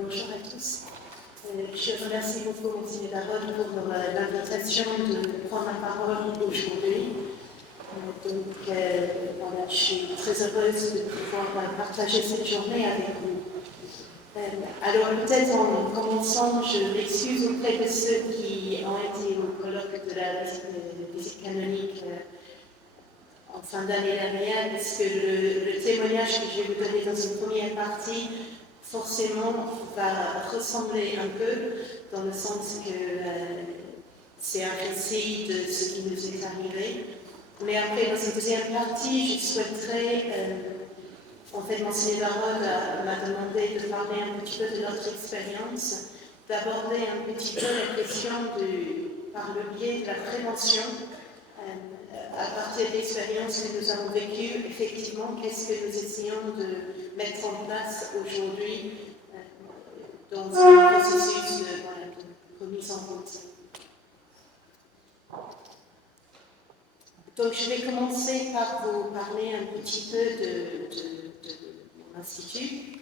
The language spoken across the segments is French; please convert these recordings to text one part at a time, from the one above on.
Bonjour à tous. Je remercie beaucoup Monseigneur Daron pour l'invitation de prendre la parole aujourd'hui. Voilà, je suis très heureuse de pouvoir partager cette journée avec vous. Alors peut-être en commençant, je m'excuse auprès de ceux qui ont été au colloque de la visite canonique en fin d'année dernière, puisque le témoignage que je vais vous donner dans une première partie forcément va ressembler un peu, dans le sens que c'est un récit de ce qui nous est arrivé. Mais après, dans une deuxième partie, je souhaiterais, en fait, Monseigneur Daron m'a demandé de parler un petit peu de notre expérience, d'aborder un petit peu la question par le biais de la prévention, à partir d'expériences que nous avons vécues, effectivement, qu'est-ce que nous essayons de mettre en place aujourd'hui dans un processus de remise en route. Donc, je vais commencer par vous parler un petit peu de mon institut.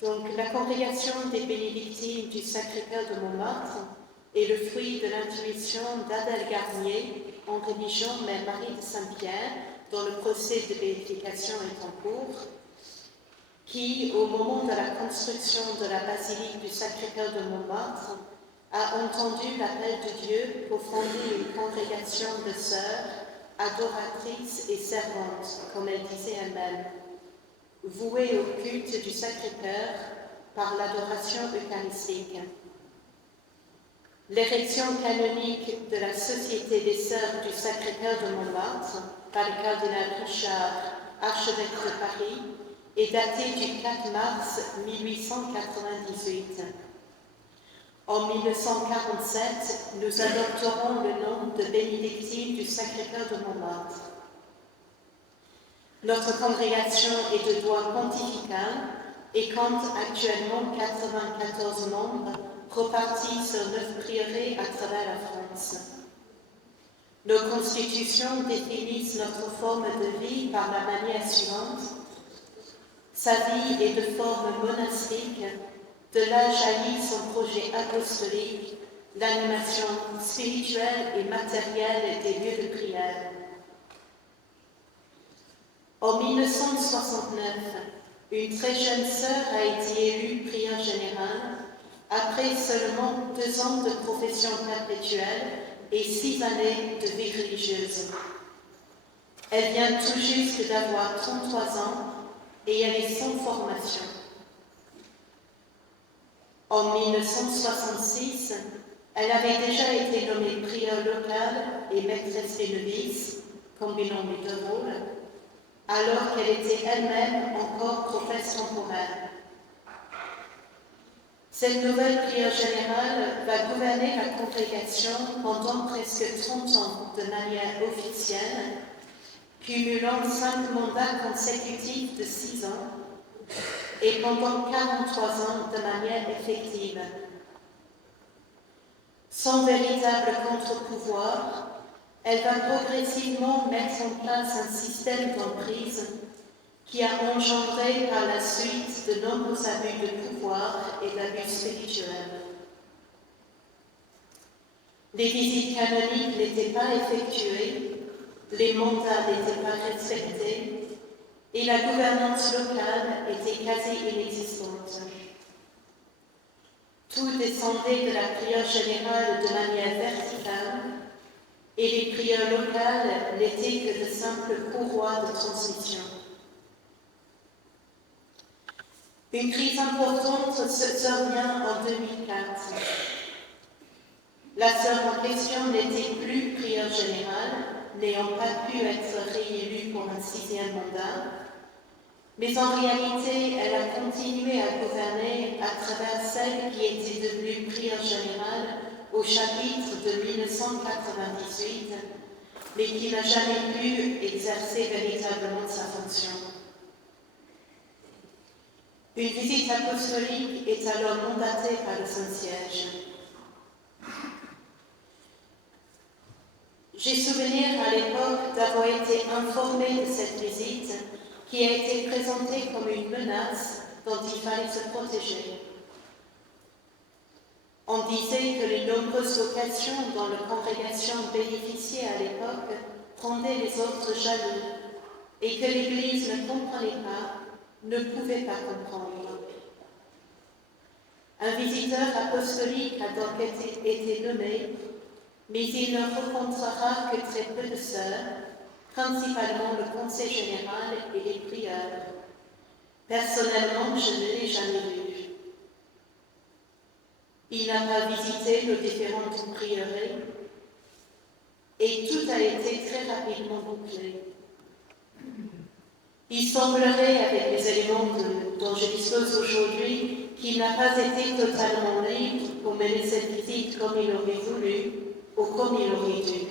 Donc, la congrégation des bénédictines du Sacré-Cœur de Montmartre est le fruit de l'intuition d'Adèle Garnier en religion Mère Marie de Saint-Pierre, dont le procès de béatification est en cours, qui, au moment de la construction de la basilique du Sacré-Cœur de Montmartre, a entendu l'appel de Dieu pour fonder une congrégation de sœurs, adoratrices et servantes, comme elle disait elle-même, vouées au culte du Sacré-Cœur par l'adoration eucharistique. L'érection canonique de la Société des Sœurs du Sacré-Cœur de Montmartre par le cardinal Richard, archevêque de Paris, est datée du 4 mars 1898. En 1947, nous adopterons le nom de bénédictine du Sacré-Cœur de Montmartre. Notre congrégation est de droit pontifical et compte actuellement 94 membres repartis sur 9 prieurés à travers la France. Nos constitutions définissent notre forme de vie par la manière suivante. Sa vie est de forme monastique, de là jaillit son projet apostolique, l'animation spirituelle et matérielle des lieux de prière. En 1969, une très jeune sœur a été élue prieure générale après seulement 2 ans de profession perpétuelle et 6 années de vie religieuse. Elle vient tout juste d'avoir 33 ans et elle est sans formation. En 1966, elle avait déjà été nommée prieure locale et maîtresse des novices, combinant les 2 rôles, alors qu'elle était elle-même encore professe temporaire. Cette nouvelle prieure générale va gouverner la congrégation pendant presque 30 ans de manière officielle, cumulant 5 mandats consécutifs de 6 ans et pendant 43 ans de manière effective. Sans véritable contre-pouvoir, elle va progressivement mettre en place un système d'emprise qui a engendré par la suite de nombreux abus de pouvoir et d'abus spirituels. Les visites canoniques n'étaient pas effectuées, les mandats n'étaient pas respectés et la gouvernance locale était quasi inexistante. Tout descendait de la prieure générale de manière verticale et les prieurs locales n'étaient que de simples courroies de transmission. Une crise importante survient en 2004. La sœur en question n'était plus prieure générale, n'ayant pas pu être réélue pour un 6e mandat, mais en réalité, elle a continué à gouverner à travers celle qui était devenue prieure générale au chapitre de 1998, mais qui n'a jamais pu exercer véritablement sa fonction. Une visite apostolique est alors mandatée par le Saint-Siège. J'ai souvenir à l'époque d'avoir été informée de cette visite qui a été présentée comme une menace dont il fallait se protéger. On disait que les nombreuses vocations dont la congrégation bénéficiait à l'époque rendaient les autres jaloux et que l'Église ne comprenait pas, ne pouvait pas comprendre. Un visiteur apostolique a donc été nommé, mais il ne rencontrera que très peu de sœurs, principalement le conseil général et les prieurs. Personnellement, je ne l'ai jamais vu. Il n'a pas visité nos différentes prieurés et tout a été très rapidement bouclé. Il semblerait, avec les éléments dont je dispose aujourd'hui, qu'il n'a pas été totalement libre pour mener cette visite comme il aurait voulu ou comme il aurait dû.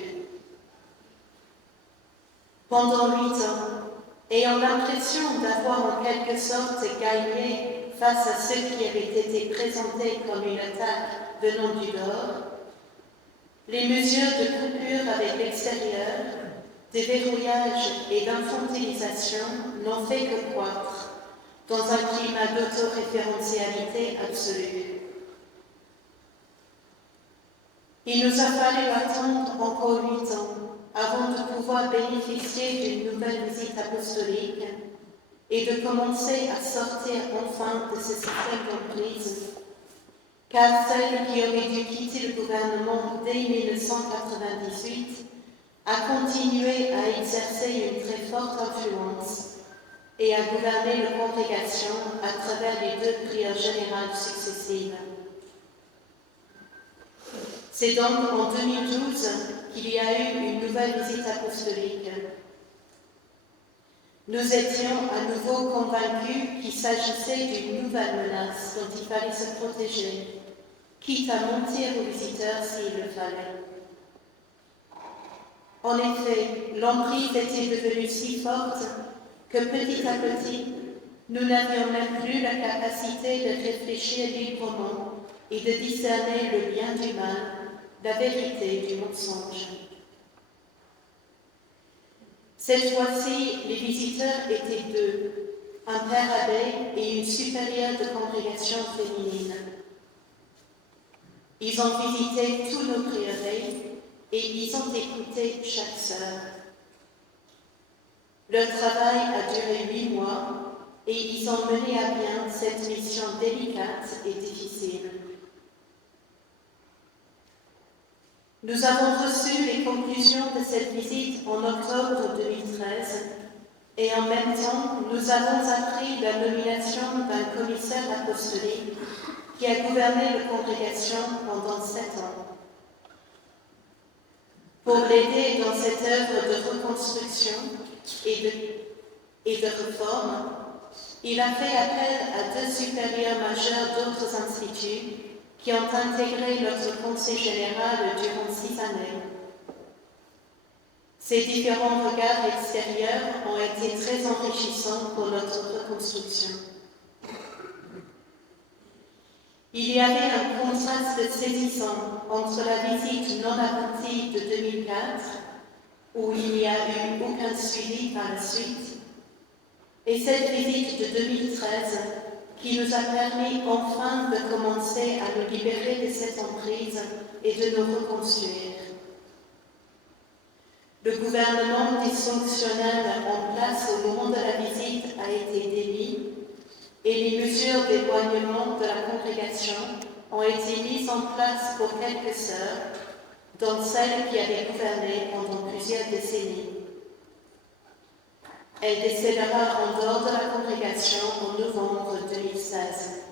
Pendant 8 ans, ayant l'impression d'avoir en quelque sorte gagné face à ceux qui avaient été présentés comme une attaque venant du dehors, les mesures de coupure avec l'extérieur, de verrouillage et d'infantilisation n'ont fait que croître dans un climat d'autoréférentialité absolue. Il nous a fallu attendre encore 8 ans avant de pouvoir bénéficier d'une nouvelle visite apostolique et de commencer à sortir enfin de ce système d'emprise, car celle qui aurait dû quitter le gouvernement dès 1998 a continué à exercer une très forte influence et à gouverner la congrégation à travers les 2 prières générales successives. C'est donc en 2012 qu'il y a eu une nouvelle visite apostolique. Nous étions à nouveau convaincus qu'il s'agissait d'une nouvelle menace dont il fallait se protéger, quitte à mentir aux visiteurs s'il le fallait. En effet, l'emprise était devenue si forte que petit à petit, nous n'avions même plus la capacité de réfléchir librement et de discerner le bien du mal, la vérité du mensonge. Cette fois-ci, les visiteurs étaient 2, un père abbé et une supérieure de congrégation féminine. Ils ont visité tous nos prieurés et ils ont écouté chaque sœur. Leur travail a duré 8 mois et ils ont mené à bien cette mission délicate et difficile. Nous avons reçu les conclusions de cette visite en octobre 2013 et en même temps, nous avons appris la nomination d'un commissaire apostolique qui a gouverné la congrégation pendant 7 ans. Pour l'aider dans cette œuvre de reconstruction et de réforme, il a fait appel à 2 supérieurs majeurs d'autres instituts qui ont intégré notre conseil général durant 6 années. Ces différents regards extérieurs ont été très enrichissants pour notre reconstruction. Il y avait un contraste saisissant entre la visite non aboutie de 2004, où il n'y a eu aucun suivi par la suite, et cette visite de 2013 qui nous a permis enfin de commencer à nous libérer de cette emprise et de nous reconstruire. Le gouvernement dysfonctionnel en place au moment de la visite a été démis et les mesures d'éloignement de la congrégation ont été mises en place pour quelques sœurs, dont celle qui avait gouverné pendant plusieurs décennies. Elle décédera en dehors de la congrégation en novembre 2016.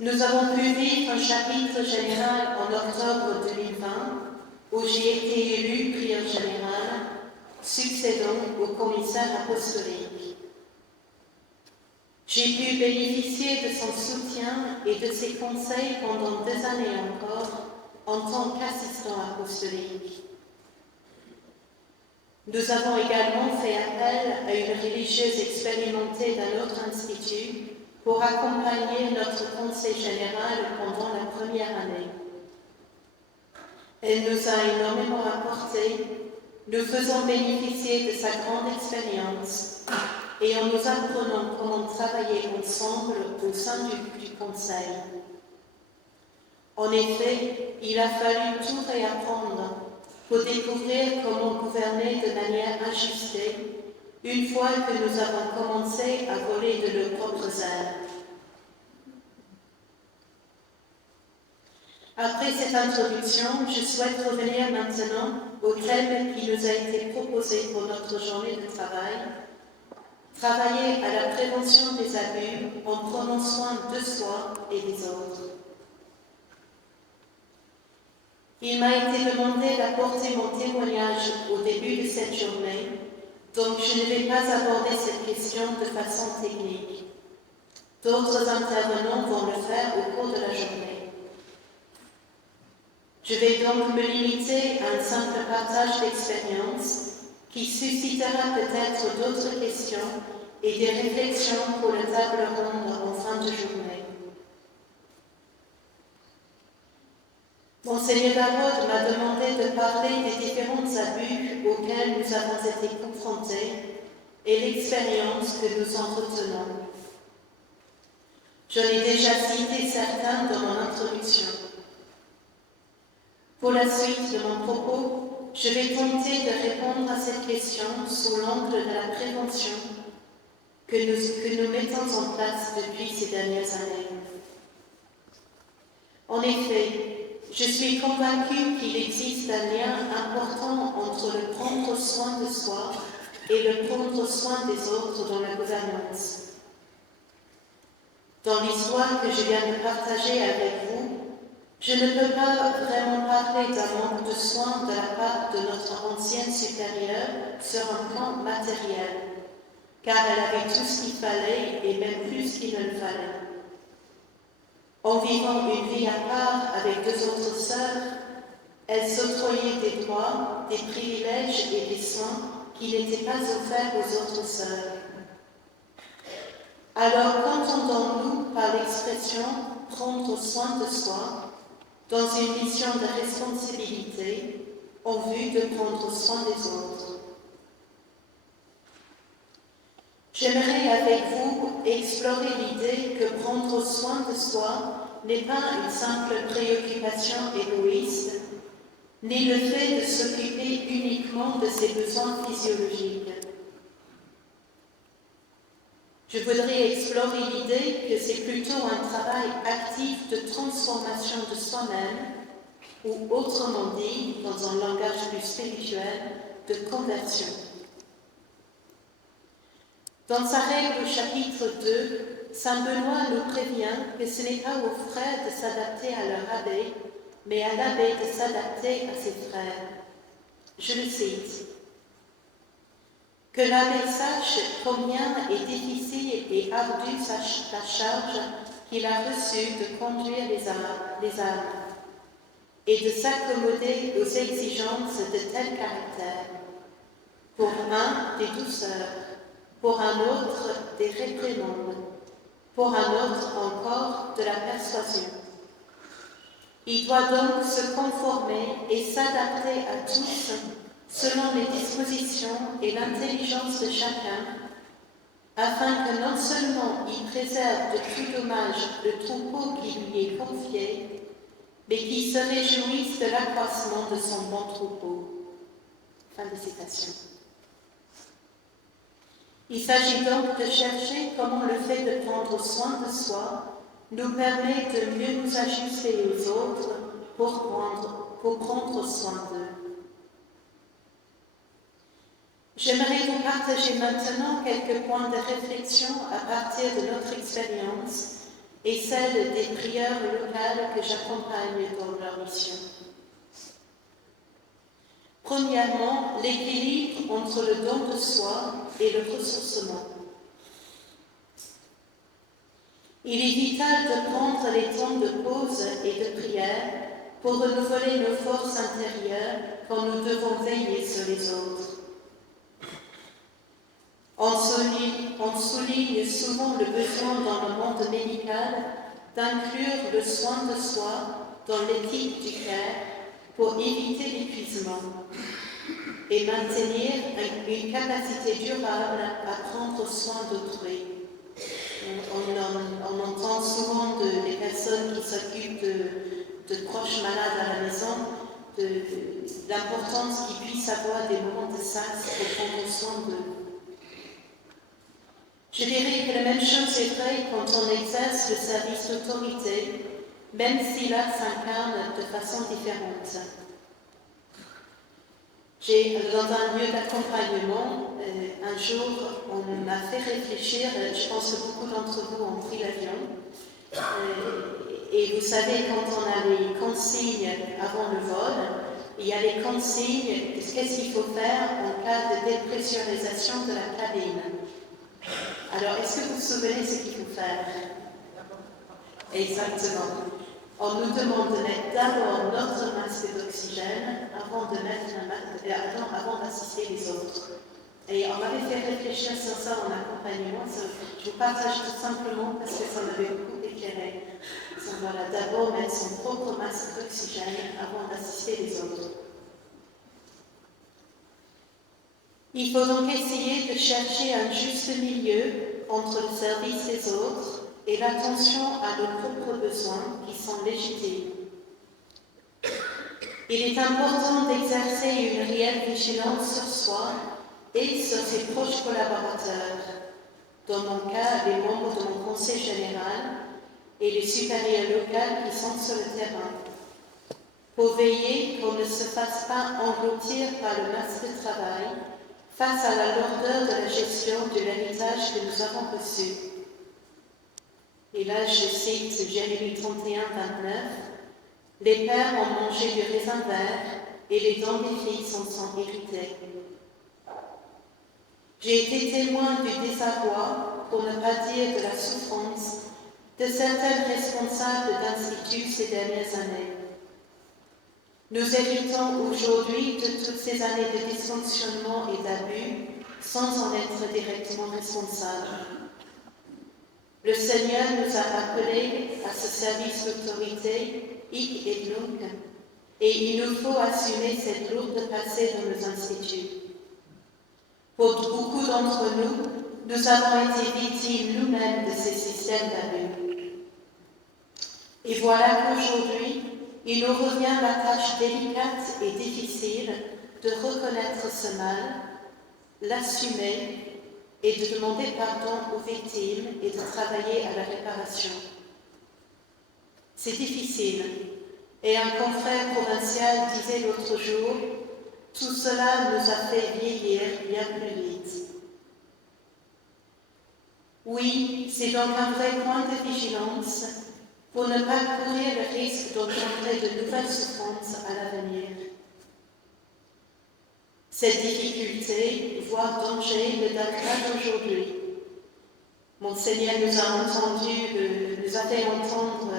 Nous avons pu vivre un chapitre général en octobre 2020 où j'ai été élue prieur générale, succédant au commissaire apostolique. J'ai pu bénéficier de son soutien et de ses conseils pendant 2 années encore en tant qu'assistant apostolique. Nous avons également fait appel à une religieuse expérimentée d'un autre institut pour accompagner notre conseil général pendant la première année. Elle nous a énormément apporté, nous faisant bénéficier de sa grande expérience et en nous apprenant comment travailler ensemble au sein du Conseil. En effet, il a fallu tout réapprendre pour découvrir comment gouverner de manière ajustée une fois que nous avons commencé à voler de nos propres ailes. Après cette introduction, je souhaite revenir maintenant au thème qui nous a été proposé pour notre journée de travail. Travailler à la prévention des abus en prenant soin de soi et des autres. Il m'a été demandé d'apporter mon témoignage au début de cette journée, donc je ne vais pas aborder cette question de façon technique. D'autres intervenants vont le faire au cours de la journée. Je vais donc me limiter à un simple partage d'expérience qui suscitera peut-être d'autres questions et des réflexions pour le table ronde en fin de journée. Monseigneur Darod m'a demandé de parler des différents abus auxquels nous avons été confrontés et l'expérience que nous en retenons. J'en ai déjà cité certains dans mon introduction. Pour la suite de mon propos, je vais tenter de répondre à cette question sous l'angle de la prévention que nous mettons en place depuis ces dernières années. En effet, je suis convaincue qu'il existe un lien important entre le prendre soin de soi et le prendre soin des autres dans la gouvernance. Dans l'histoire que je viens de partager avec vous, je ne peux pas vraiment parler d'un manque de soin de la part de notre ancienne supérieure sur un plan matériel, car elle avait tout ce qu'il fallait et même plus qu'il ne le fallait. En vivant une vie à part avec deux autres sœurs, elle s'octroyait des droits, des privilèges et des soins qui n'étaient pas offerts aux autres sœurs. Alors qu'entendons-nous par l'expression « prendre soin de soi » dans une mission de responsabilité en vue de prendre soin des autres? J'aimerais avec vous explorer l'idée que prendre soin de soi n'est pas une simple préoccupation égoïste, ni le fait de s'occuper uniquement de ses besoins physiologiques. Je voudrais explorer l'idée que c'est plutôt un travail actif de transformation de soi-même, ou autrement dit, dans un langage plus spirituel, de conversion. Dans sa règle au chapitre 2, Saint Benoît nous prévient que ce n'est pas aux frères de s'adapter à leur abbé, mais à l'abbé de s'adapter à ses frères. Je le cite. « Que l'abbé sache combien est difficile et ardue la charge qu'il a reçue de conduire les âmes et de s'accommoder aux exigences de tel caractère. Pour un, des douceurs, pour un autre, des réprimandes, pour un autre encore, de la persuasion. Il doit donc se conformer et s'adapter à tous selon les dispositions et l'intelligence de chacun, afin que non seulement il préserve de tout dommage le troupeau qui lui est confié, mais qu'il se réjouisse de l'accroissement de son bon troupeau. » Fin de citation. Il s'agit donc de chercher comment le fait de prendre soin de soi nous permet de mieux nous ajuster aux autres pour prendre soin d'eux. J'aimerais vous partager maintenant quelques points de réflexion à partir de notre expérience et celle des prieurs locales que j'accompagne dans leur mission. Premièrement, l'équilibre entre le don de soi et le ressourcement. Il est vital de prendre les temps de pause et de prière pour renouveler nos forces intérieures quand nous devons veiller sur les autres. On souligne souvent le besoin dans le monde médical d'inclure le soin de soi dans l'éthique du cœur pour éviter l'épuisement. et maintenir une capacité durable à prendre soin d'autrui. On entend souvent des personnes qui s'occupent de proches malades à la maison, de l'importance qu'ils puissent avoir des moments de sas pour prendre soin d'eux. Je dirais que la même chose est vraie quand on exerce le service d'autorité, même si là s'incarne de façon différente. Dans un lieu d'accompagnement, un jour, on m'a fait réfléchir, je pense que beaucoup d'entre vous ont pris l'avion, et vous savez, quand on a les consignes avant le vol, il y a les consignes, qu'est-ce qu'il faut faire en cas de dépressurisation de la cabine. Alors, est-ce que vous vous souvenez ce qu'il faut faire? Exactement. On nous demande de mettre d'abord notre masque d'oxygène avant d'assister les autres. Et on m'avait fait réfléchir sur ça en accompagnement. Je vous partage tout simplement parce que ça m'avait beaucoup éclairé. Voilà, d'abord mettre son propre masque d'oxygène avant d'assister les autres. Il faut donc essayer de chercher un juste milieu entre le service des autres et l'attention à nos propres besoins qui sont légitimes. Il est important d'exercer une réelle vigilance sur soi et sur ses proches collaborateurs, dans mon cas, les membres de mon conseil général et les supérieurs locaux qui sont sur le terrain, pour veiller qu'on ne se fasse pas engloutir par le masse de travail face à la lourdeur de la gestion de l'héritage que nous avons reçu. Et là, je cite Jérémie 31, 29, « Les pères ont mangé du raisin vert et les dents des filles s'en sont irritées. » J'ai été témoin du désarroi, pour ne pas dire de la souffrance, de certains responsables d'instituts ces dernières années. Nous héritons aujourd'hui de toutes ces années de dysfonctionnement et d'abus sans en être directement responsables. Le Seigneur nous a appelés à ce service d'autorité, hic et nunc, et il nous faut assumer cette lourde passée dans nos instituts. Pour beaucoup d'entre nous, nous avons été victimes nous-mêmes de ces systèmes d'abus. Et voilà qu'aujourd'hui, il nous revient la tâche délicate et difficile de reconnaître ce mal, l'assumer et de demander pardon aux victimes et de travailler à la réparation. C'est difficile, et un confrère provincial disait l'autre jour, « Tout cela nous a fait vieillir bien plus vite. » Oui, c'est donc un vrai point de vigilance pour ne pas courir le risque d'engendrer de nouvelles souffrances à l'avenir. Cette difficulté, voire danger, ne date pas d'aujourd'hui. Mon Seigneur nous a fait entendre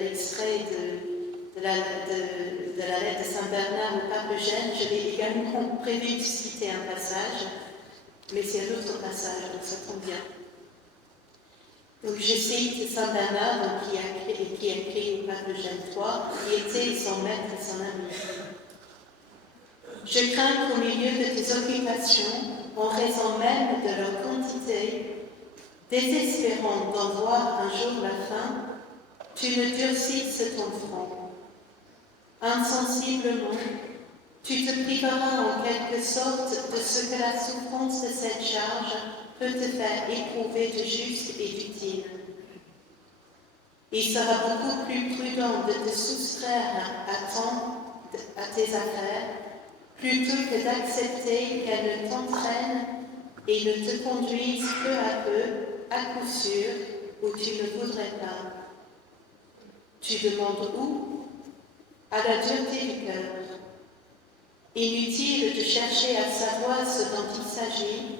l'extrait de la lettre de Saint Bernard au pape Eugène. Je l'ai également prévu de citer un passage, mais c'est un autre passage, donc ça tombe bien. Donc je cite Saint Bernard, qui a écrit au pape Eugène III, qui était son maître et son ami. Je crains qu'au milieu de tes occupations, en raison même de leur quantité, désespérant d'en voir un jour la fin, tu ne durcisses ton front. Insensiblement, tu te priveras en quelque sorte de ce que la souffrance de cette charge peut te faire éprouver de juste et d'utile. Il sera beaucoup plus prudent de te soustraire à temps à tes affaires, plutôt que d'accepter qu'elles ne t'entraînent et ne te conduisent peu à peu, à coup sûr, où tu ne voudrais pas. Tu demandes où? À la dureté du cœur. Inutile de chercher à savoir ce dont il s'agit.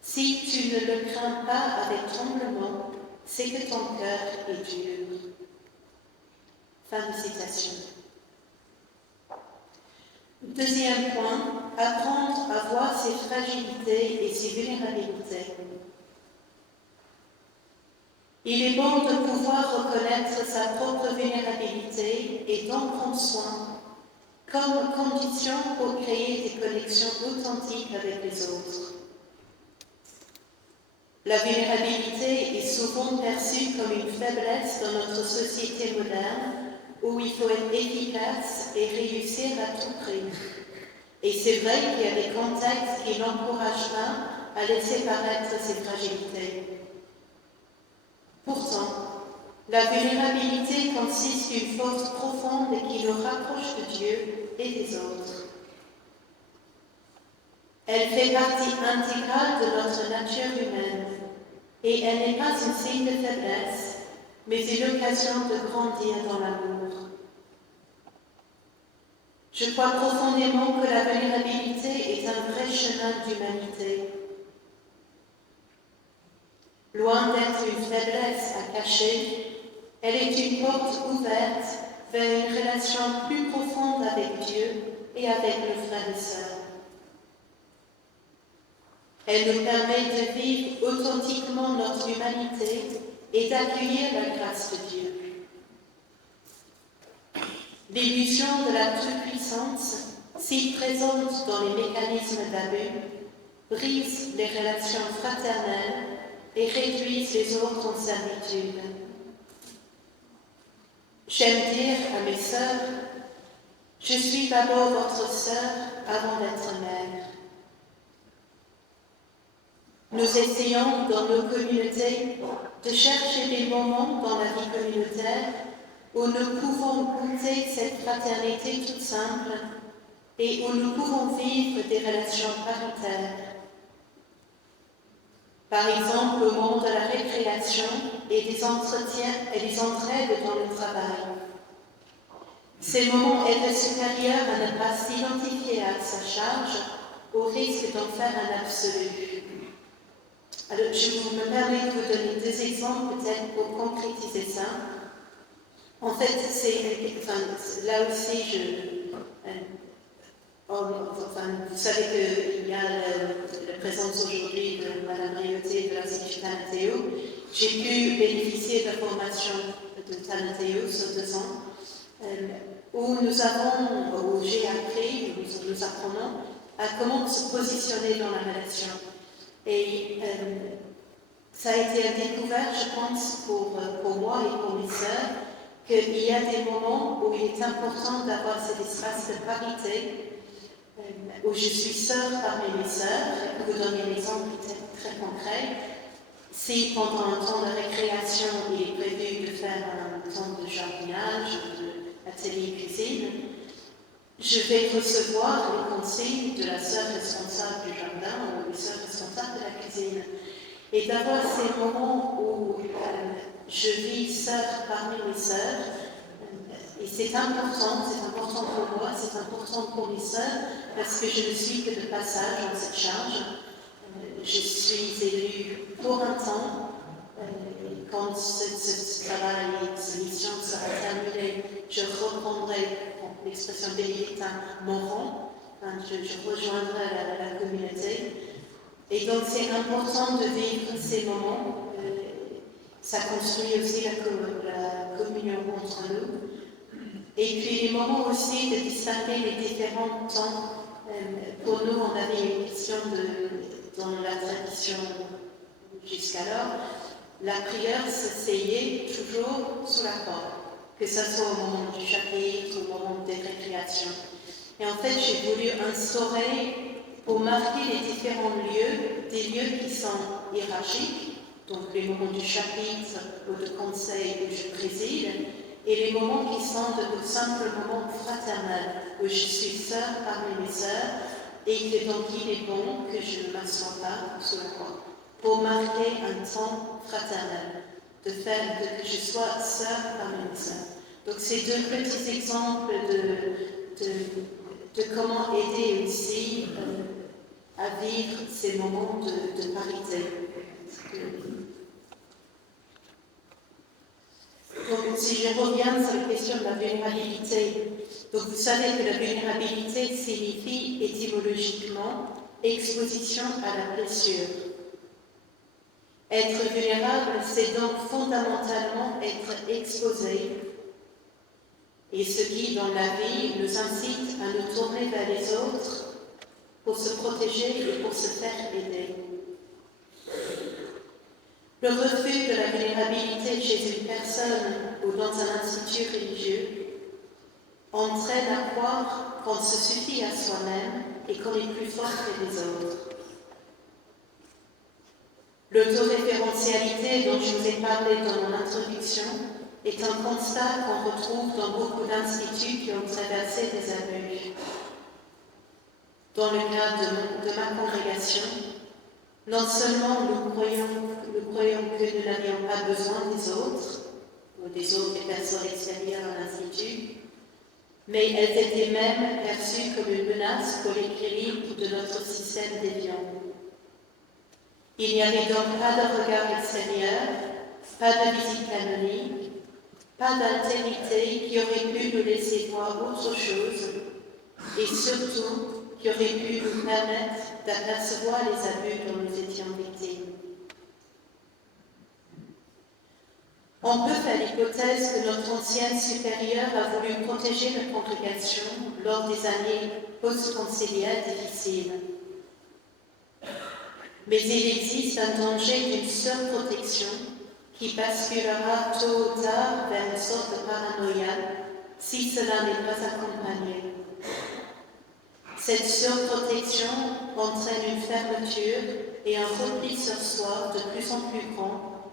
Si tu ne le crains pas avec tremblement, c'est que ton cœur est dur. Fin de citation. Deuxième point, apprendre à voir ses fragilités et ses vulnérabilités. Il est bon de pouvoir reconnaître sa propre vulnérabilité et d'en prendre soin, comme condition pour créer des connexions authentiques avec les autres. La vulnérabilité est souvent perçue comme une faiblesse dans notre société moderne où il faut être efficace et réussir à tout prix. Et c'est vrai qu'il y a des contextes qui n'encouragent pas à laisser paraître ces fragilités. Pourtant, la vulnérabilité consiste d'une force profonde qui nous rapproche de Dieu et des autres. Elle fait partie intégrale de notre nature humaine et elle n'est pas un signe de faiblesse, mais une occasion de grandir dans l'amour. Je crois profondément que la vulnérabilité est un vrai chemin d'humanité. Loin d'être une faiblesse à cacher, elle est une porte ouverte vers une relation plus profonde avec Dieu et avec nos frères et sœurs. Elle nous permet de vivre authentiquement notre humanité et d'accueillir la grâce de Dieu. L'illusion de la toute-puissance, si présente dans les mécanismes d'abus, brise les relations fraternelles et réduit les autres en servitude. J'aime dire à mes sœurs, je suis d'abord votre sœur avant d'être mère. Nous essayons dans nos communautés de chercher des moments dans la vie communautaire où nous pouvons goûter cette fraternité toute simple et où nous pouvons vivre des relations paritaires. Par exemple, au moment de la récréation et des entretiens et des entraides dans le travail. Ces moments aident le supérieur à ne pas s'identifier à sa charge au risque d'en faire un absolu. Alors, je me permets de vous donner deux exemples peut-être pour concrétiser ça. En fait, là aussi, vous savez qu'il y a la présence aujourd'hui de Mme Rioté de l'Institut Tanateo. J'ai pu bénéficier de la formation de Tanateo sur 2 ans, où j'ai appris, nous apprenons à comment se positionner dans la relation. Et ça a été une découverte, je pense, pour moi et pour mes sœurs, qu'il y a des moments où il est important d'avoir cet espace de parité, où je suis sœur parmi mes sœurs. Pour vous donner un exemple très concret, si pendant un temps de récréation, il est prévu de faire un temps de jardinage, d'atelier cuisine, je vais recevoir les consignes de la sœur responsable du jardin ou la sœur responsable de la cuisine. Et d'avoir ces moments où je vis sœur parmi mes sœurs, et c'est important pour moi, c'est important pour mes sœurs, parce que je ne suis que de passage dans cette charge. Je suis élue pour un temps. Quand ce travail, cette mission sera terminée, je reprendrai, l'expression bénédictin, mon rang. Je rejoindrai la communauté. Et donc c'est important de vivre ces moments. Ça construit aussi la communion entre nous. Et puis les moments aussi de distinguer les différents temps. Pour nous, on avait une question dans la tradition jusqu'alors. La prière s'essayait toujours sous la porte, que ce soit au moment du chapitre ou au moment des récréations. Et en fait, j'ai voulu instaurer, pour marquer les différents lieux, des lieux qui sont hiérarchiques, donc les moments du chapitre ou de conseil où je préside, et les moments qui sont de simples moments fraternels, où je suis sœur parmi mes sœurs, et que donc il est bon que je ne m'assoie pas sous la porte, pour marquer un temps fraternel, que je sois sœur parmi mes sœurs. Donc c'est 2 petits exemples de comment aider aussi à vivre ces moments de parité. Donc, si je reviens sur la question de la vulnérabilité, donc vous savez que la vulnérabilité signifie étymologiquement exposition à la blessure. Être vulnérable, c'est donc fondamentalement être exposé. et ce qui, dans la vie, nous incite à nous tourner vers les autres pour se protéger et pour se faire aider. Le refus de la vulnérabilité chez une personne ou dans un institut religieux entraîne à croire qu'on se suffit à soi-même et qu'on est plus fort que les autres. L'autoréférentialité dont je vous ai parlé dans mon introduction est un constat qu'on retrouve dans beaucoup d'instituts qui ont traversé des abus. Dans le cadre de ma congrégation, non seulement nous croyons que nous n'avions pas besoin des autres, ou des autres personnes extérieures à l'Institut, mais elles étaient même perçues comme une menace pour l'équilibre de notre système déviant. Il n'y avait donc pas de regard extérieur, pas de visite canonique, pas d'altérité qui aurait pu nous laisser voir autre chose, et surtout qui aurait pu nous permettre d'apercevoir les abus dont nous étions victimes. On peut faire l'hypothèse que notre ancienne supérieure a voulu protéger la congrégation lors des années post-conciliaires difficiles. Mais il existe un danger d'une surprotection qui basculera tôt ou tard vers une sorte de paranoïa si cela n'est pas accompagné. Cette surprotection entraîne une fermeture et un repli sur soi de plus en plus grand,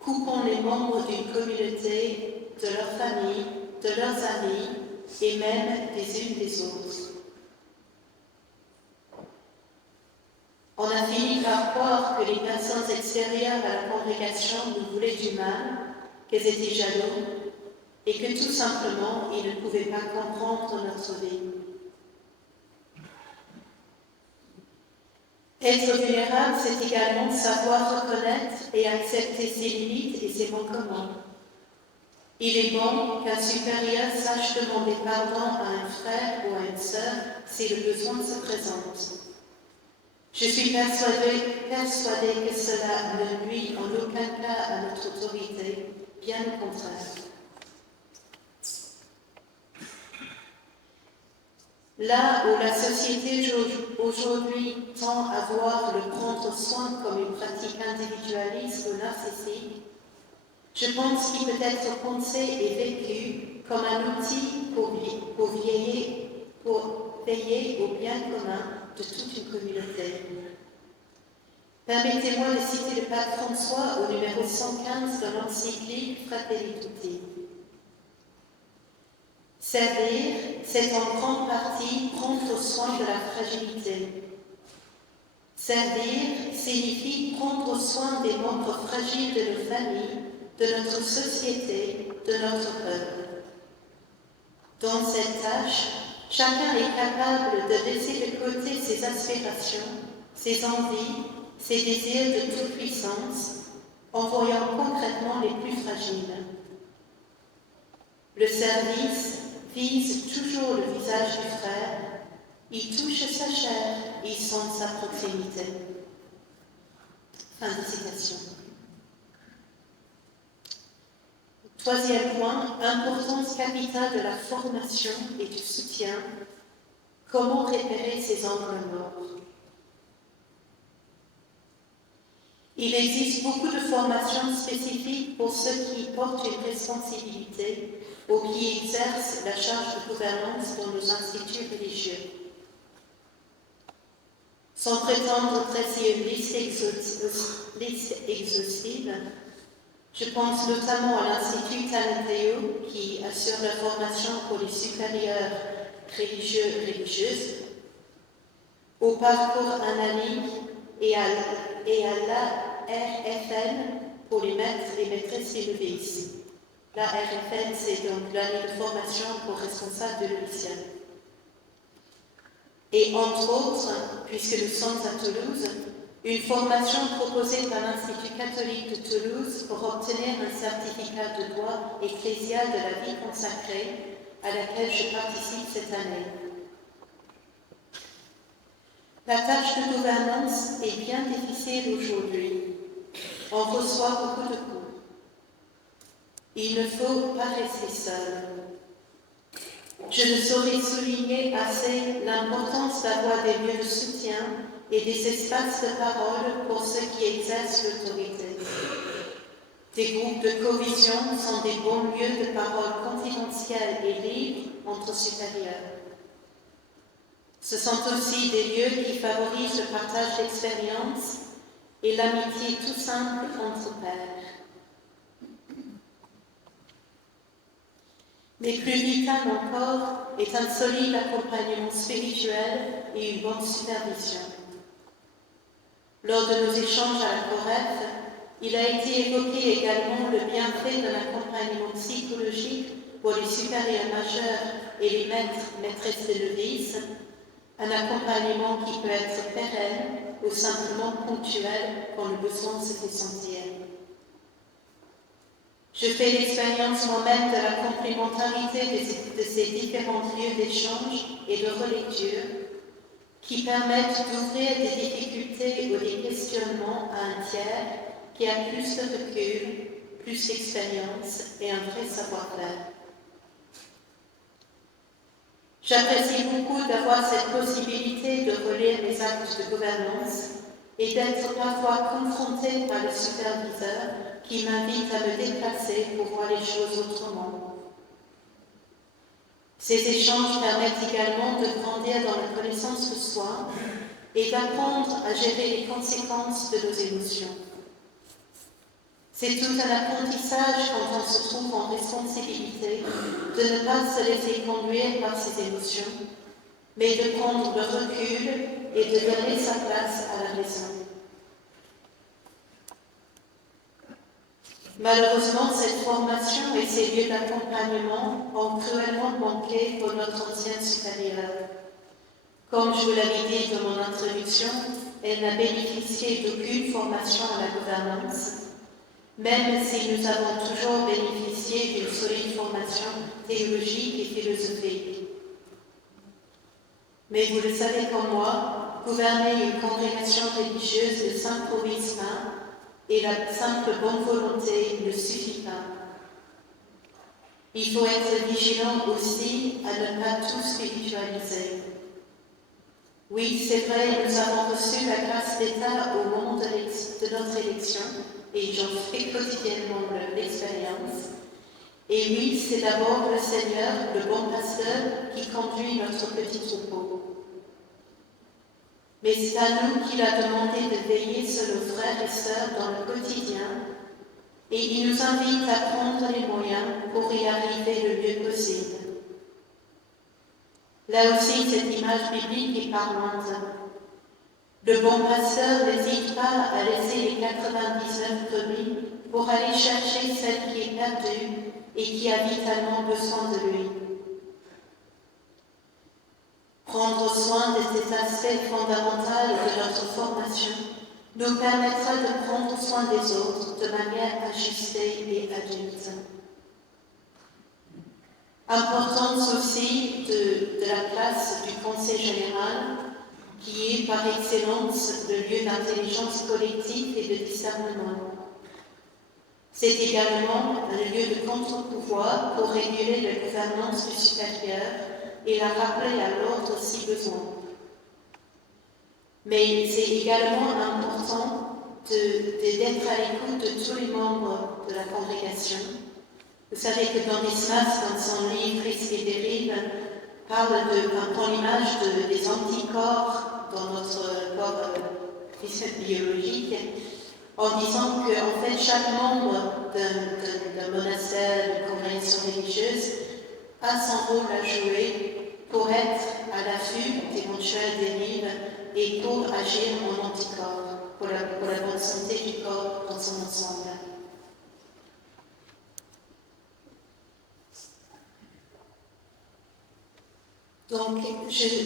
coupant les membres d'une communauté de leur famille, de leurs amis et même des unes des autres. On a fini par croire que les personnes extérieures à la congrégation nous voulaient du mal, qu'elles étaient jaloux et que tout simplement ils ne pouvaient pas comprendre notre vie. Être vulnérable, c'est également savoir reconnaître et accepter ses limites et ses manquements. Il est bon qu'un supérieur sache demander pardon à un frère ou à une sœur si le besoin se présente. Je suis persuadée que cela ne nuit en aucun cas à notre autorité, bien au contraire. Là où la société aujourd'hui tend à voir le prendre soin comme une pratique individualiste ou narcissique, je pense qu'il peut être pensé et vécu comme un outil pour veiller au bien commun de toute une communauté. Permettez-moi de citer le pape François au numéro 115 de l'encyclique Fratelli Tutti. Servir, c'est en grande partie prendre soin de la fragilité. Servir signifie prendre soin des membres fragiles de nos familles, de notre société, de notre peuple. Dans cette tâche, chacun est capable de laisser de côté ses aspirations, ses envies, ses désirs de toute puissance, en voyant concrètement les plus fragiles. Le service vise toujours le visage du frère, il touche sa chair, il sent sa proximité. Fin de citation. Troisième point, importance capitale de la formation et du soutien. Comment repérer ces angles morts? Il existe beaucoup de formations spécifiques pour ceux qui portent une responsabilité ou qui exercent la charge de gouvernance dans nos instituts religieux. Sans prétendre dresser une liste exhaustive, je pense notamment à l'Institut Talentéo qui assure la formation pour les supérieurs religieuses, au parcours analytique et à l'ARFN pour les maîtres et maîtresses et novices. L'ARFN, c'est donc l'année de formation pour responsables de noviciat. Et entre autres, puisque nous sommes à Toulouse, une formation proposée par l'Institut catholique de Toulouse pour obtenir un certificat de droit ecclésial de la vie consacrée à laquelle je participe cette année. La tâche de gouvernance est bien difficile aujourd'hui. On reçoit beaucoup de coups. Il ne faut pas rester seul. je ne saurais souligner assez l'importance d'avoir des lieux de soutien et des espaces de parole pour ceux qui exercent l'autorité. Des groupes de cohésion sont des bons lieux de parole confidentiels et libres entre supérieurs. Ce sont aussi des lieux qui favorisent le partage d'expériences et l'amitié tout simple entre pairs. Mais plus vital encore est un solide accompagnement spirituel et une bonne supervision. Lors de nos échanges à la COREF, il a été évoqué également le bienfait d'un accompagnement psychologique pour les supérieurs majeurs et les maîtresses de novices, un accompagnement qui peut être pérenne ou simplement ponctuel quand le besoin se fait sentir. Je fais l'expérience moi-même de la complémentarité de ces différents lieux d'échange et de relecture qui permettent d'ouvrir des difficultés ou des questionnements à un tiers qui a plus de recul, plus d'expérience et un vrai savoir-faire. J'apprécie beaucoup d'avoir cette possibilité de relire mes actes de gouvernance et d'être parfois confrontée par le superviseur qui m'invite à me déplacer pour voir les choses autrement. Ces échanges permettent également de grandir dans la connaissance de soi et d'apprendre à gérer les conséquences de nos émotions. C'est tout un apprentissage quand on se trouve en responsabilité de ne pas se laisser conduire par ses émotions, mais de prendre le recul et de donner sa place à la raison. Malheureusement, cette formation et ces lieux d'accompagnement ont cruellement manqué pour notre ancienne supérieure. Comme je vous l'avais dit dans mon introduction, elle n'a bénéficié d'aucune formation à la gouvernance, même si nous avons toujours bénéficié d'une solide formation théologique et philosophique. Mais vous le savez comme moi, gouverner une congrégation religieuse ne s'improvise pas et la simple bonne volonté ne suffit pas. Il faut être vigilant aussi à ne pas tout spiritualiser. Oui, c'est vrai, nous avons reçu la grâce d'État au moment de notre élection, et j'en fais quotidiennement l'expérience. Et oui, c'est d'abord le Seigneur, le bon pasteur, qui conduit notre petit troupeau. Mais c'est à nous qu'il a demandé de veiller sur nos frères et sœurs dans le quotidien, et il nous invite à prendre les moyens pour y arriver le mieux possible. Là aussi, cette image biblique est parlante. Le bon pasteur n'hésite pas à laisser les 99 brebis pour aller chercher celle qui est perdue et qui a vitalement besoin de lui. Prendre soin de cet aspect fondamental de notre formation nous permettra de prendre soin des autres de manière ajustée et adulte. Importance aussi de la place du Conseil général, qui est par excellence le lieu d'intelligence collective et de discernement. C'est également un lieu de contre-pouvoir pour réguler la gouvernance du supérieur et la rappeler à l'ordre si besoin. Mais c'est également important d'être à l'écoute de tous les membres de la congrégation. Vous savez que dans Dismas, dans son livre Risques et dérives, prend l'image des anticorps dans notre corps biologique, en disant qu'en fait chaque membre d'un monastère, d'une congrégation religieuse, a son rôle à jouer pour être à l'affût d'éventuelles dérives et pour agir en anticorps, pour la bonne santé du corps dans son ensemble. Donc,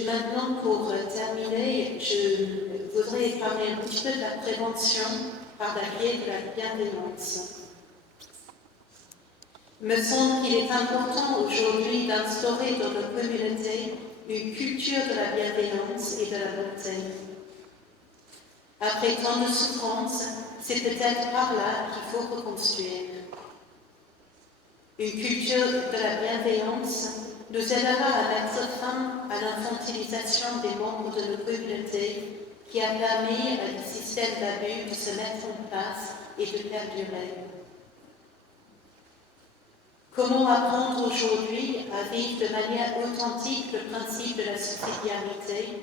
maintenant, pour terminer, je voudrais parler un petit peu de la prévention par la biais de la bienveillance. Il me semble qu'il est important aujourd'hui d'instaurer dans nos communautés une culture de la bienveillance et de la bonté. Après tant de souffrances, c'est peut-être par là qu'il faut reconstruire. Une culture de la bienveillance nous aidera à mettre fin à l'infantilisation des membres de nos communautés qui a permis à des systèmes d'abus de se mettre en place et de perdurer. Comment apprendre aujourd'hui à vivre de manière authentique le principe de la subsidiarité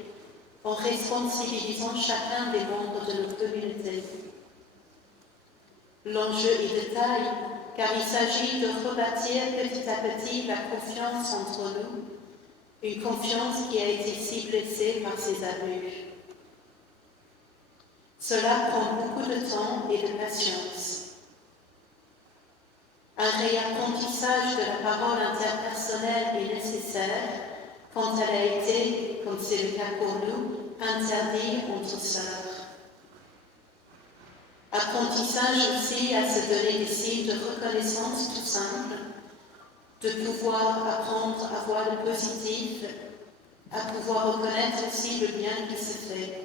en responsabilisant chacun des membres de notre communauté? L'enjeu est de taille, car il s'agit de rebâtir petit à petit la confiance entre nous, une confiance qui a été si blessée par ces abus. Cela prend beaucoup de temps et de patience. Un réapprentissage de la parole interpersonnelle est nécessaire quand elle a été, comme c'est le cas pour nous, interdite entre sœurs. Apprentissage aussi à se donner des signes de reconnaissance tout simples, de pouvoir apprendre à voir le positif, à pouvoir reconnaître aussi le bien qui se fait.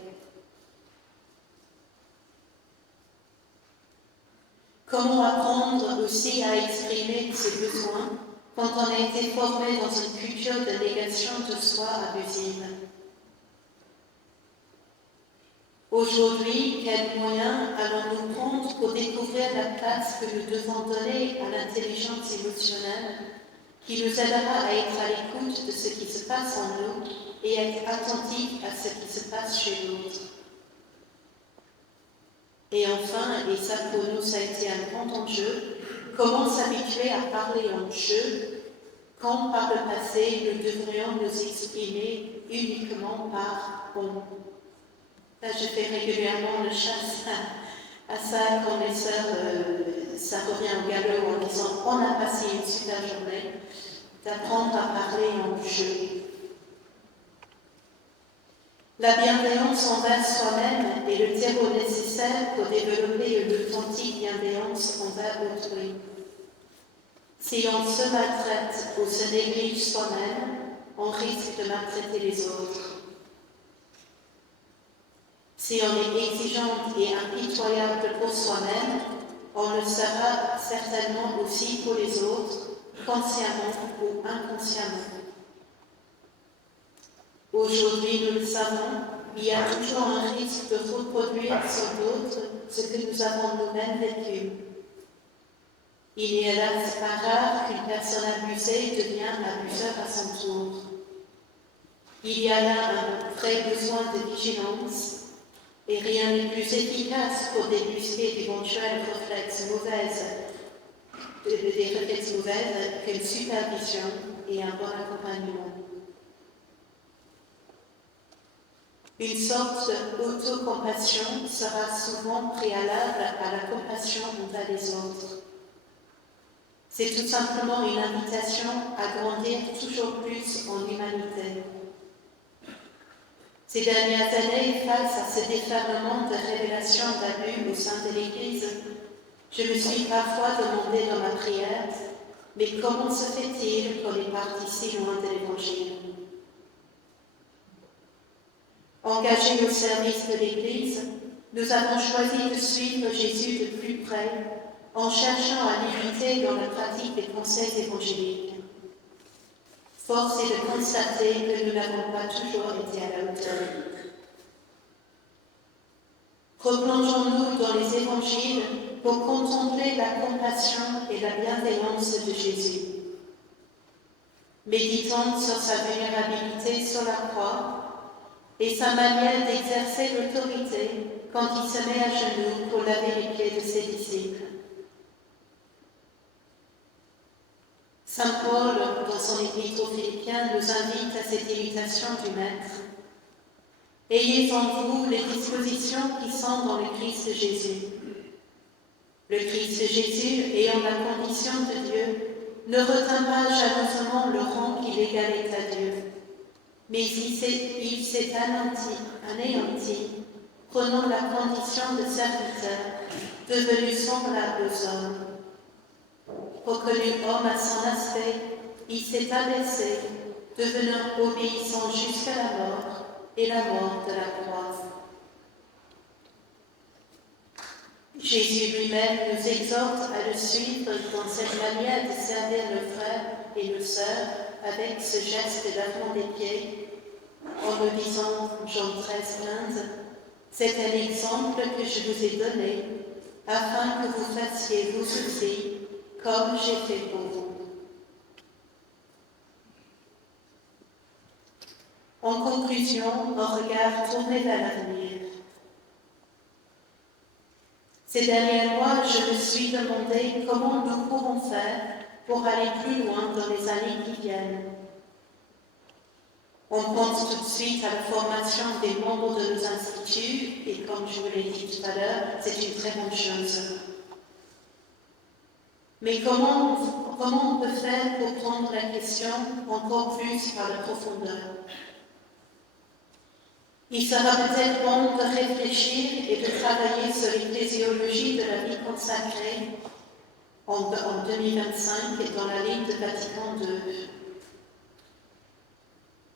Comment apprendre aussi à exprimer ses besoins quand on a été formé dans une culture de négation de soi abusive? Aujourd'hui, quels moyens allons-nous prendre pour découvrir la place que nous devons donner à l'intelligence émotionnelle qui nous aidera à être à l'écoute de ce qui se passe en nous et être attentifs à ce qui se passe chez l'autre? Et enfin, et ça pour nous ça a été un grand enjeu, comment s'habituer à parler en jeu quand par le passé nous devrions nous exprimer uniquement par on. Là, je fais régulièrement le chasse à ça quand les sœurs, ça revient au galop en disant on a passé une super journée, d'apprendre à parler en jeu. La bienveillance envers soi-même est le terreau nécessaire pour développer une authentique bienveillance envers autrui. Si on se maltraite ou se néglige soi-même, on risque de maltraiter les autres. Si on est exigeante et impitoyable pour soi-même, on le sera certainement aussi pour les autres, consciemment ou inconsciemment. Aujourd'hui, nous le savons, il y a toujours un risque de reproduire sur d'autres ce que nous avons nous-mêmes vécu. Il est hélas pas rare qu'une personne abusée devienne abuseur à son tour. Il y a là un vrai besoin de vigilance et rien n'est plus efficace pour débusquer d'éventuels réflexes mauvaises qu'une supervision et un bon accompagnement. Une sorte d'autocompassion sera souvent préalable à la compassion envers les autres. C'est tout simplement une invitation à grandir toujours plus en humanité. Ces dernières années, face à ce déferlement de révélations d'abus au sein de l'Église, je me suis parfois demandé dans ma prière, mais comment se fait-il qu'on est parti si loin de l'Évangile? Engagés au service de l'Église, nous avons choisi de suivre Jésus de plus près en cherchant à l'imiter dans la pratique des conseils évangéliques. Force est de constater que nous n'avons pas toujours été à la hauteur. Replongeons-nous dans les évangiles pour contempler la compassion et la bienveillance de Jésus. Méditons sur sa vulnérabilité sur la croix et sa manière d'exercer l'autorité quand il se met à genoux pour laver les pieds de ses disciples. Saint Paul, dans son épître aux Philippiens, nous invite à cette imitation du Maître. Ayez en vous les dispositions qui sont dans le Christ Jésus. Le Christ Jésus, ayant la condition de Dieu, ne retint pas jalousement le rang qu'il égalait à Dieu, mais il s'est anéanti, prenant la condition de serviteur, devenu semblable aux hommes. Reconnu homme à son aspect, il s'est abaissé, devenant obéissant jusqu'à la mort et la mort de la croix. Jésus lui-même nous exhorte à le suivre dans cette manière de servir le frère et le sœur avec ce geste d'avant des pieds, en nous disant, Jean 13,15, c'est un exemple que je vous ai donné, afin que vous fassiez vous aussi, comme j'ai fait pour vous. En conclusion, un regard tourné vers l'avenir. Ces derniers mois, je me suis demandé comment nous pourrons faire pour aller plus loin dans les années qui viennent. On pense tout de suite à la formation des membres de nos instituts, et comme je vous l'ai dit tout à l'heure, c'est une très bonne chose. Mais comment on peut faire pour prendre la question encore plus par la profondeur? Il sera peut-être bon de réfléchir et de travailler sur l'ecclésiologie de la vie consacrée en 2025 et dans la ligne de Vatican II.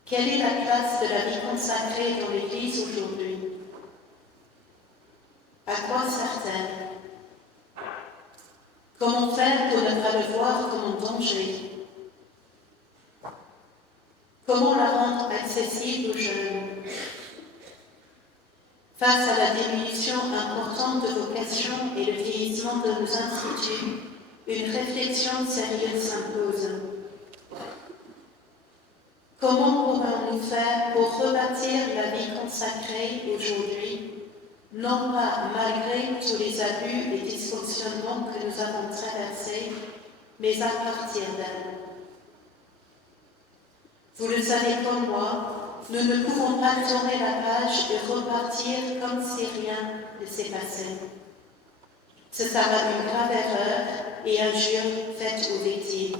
Quelle est la place de la vie consacrée dans l'Église aujourd'hui? À quoi sert-elle? Comment faire pour ne pas le voir comme un danger? Comment la rendre accessible aux jeunes? Face à la diminution importante de vocations et le vieillissement de nos instituts, une réflexion sérieuse s'impose. Comment pourrons-nous faire pour rebâtir la vie consacrée aujourd'hui, non pas malgré tous les abus et dysfonctionnements que nous avons traversés, mais à partir d'elle? Vous le savez comme moi, nous ne pouvons pas tourner la page et repartir comme si rien ne s'est passé. Ce sera une grave erreur et injure faite aux victimes.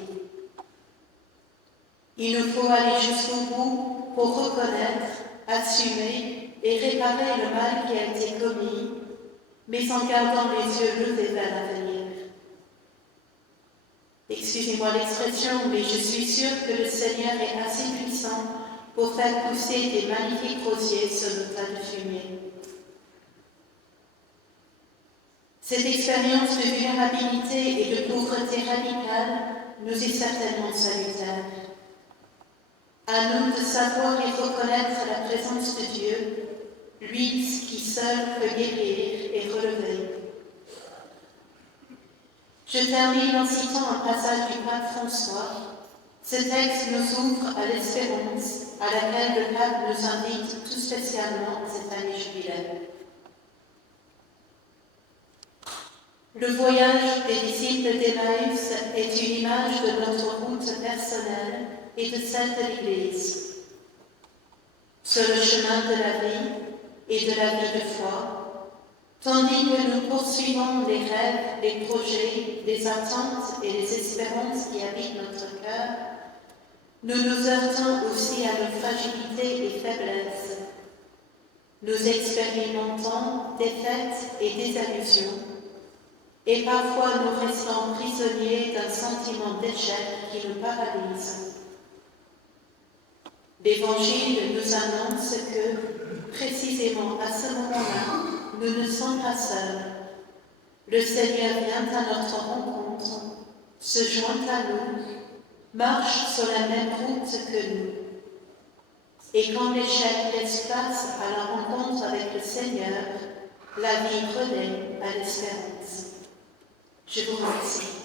Il nous faut aller jusqu'au bout pour reconnaître, assumer et réparer le mal qui a été commis, mais en gardant les yeux levés vers l'avenir. Excusez-moi l'expression, mais je suis sûre que le Seigneur est assez puissant pour faire pousser des magnifiques rosiers sur le tas de fumier. Cette expérience de vulnérabilité et de pauvreté radicale nous est certainement salutaire. À nous de savoir et reconnaître la présence de Dieu, lui qui seul peut guérir et relever. Je termine en citant un passage du pape François. Ce texte nous ouvre à l'espérance à laquelle le pape nous invite tout spécialement cette année jubilaire. Le voyage des disciples d'Emmaüs est une image de notre route personnelle et de celle de l'Église. Sur le chemin de la vie et de la vie de foi, tandis que nous poursuivons les rêves, les projets, les attentes et les espérances qui habitent notre cœur, nous nous heurtons aussi à nos fragilités et faiblesses. Nous expérimentons défaites et désillusions, et parfois nous restons prisonniers d'un sentiment d'échec qui nous paralyse. L'Évangile nous annonce que, précisément à ce moment-là, nous ne sommes pas seuls. Le Seigneur vient à notre rencontre, se joint à nous, marche sur la même route que nous. Et quand l'échec laisse place à la rencontre avec le Seigneur, la vie renaît à l'espérance. Je vous remercie.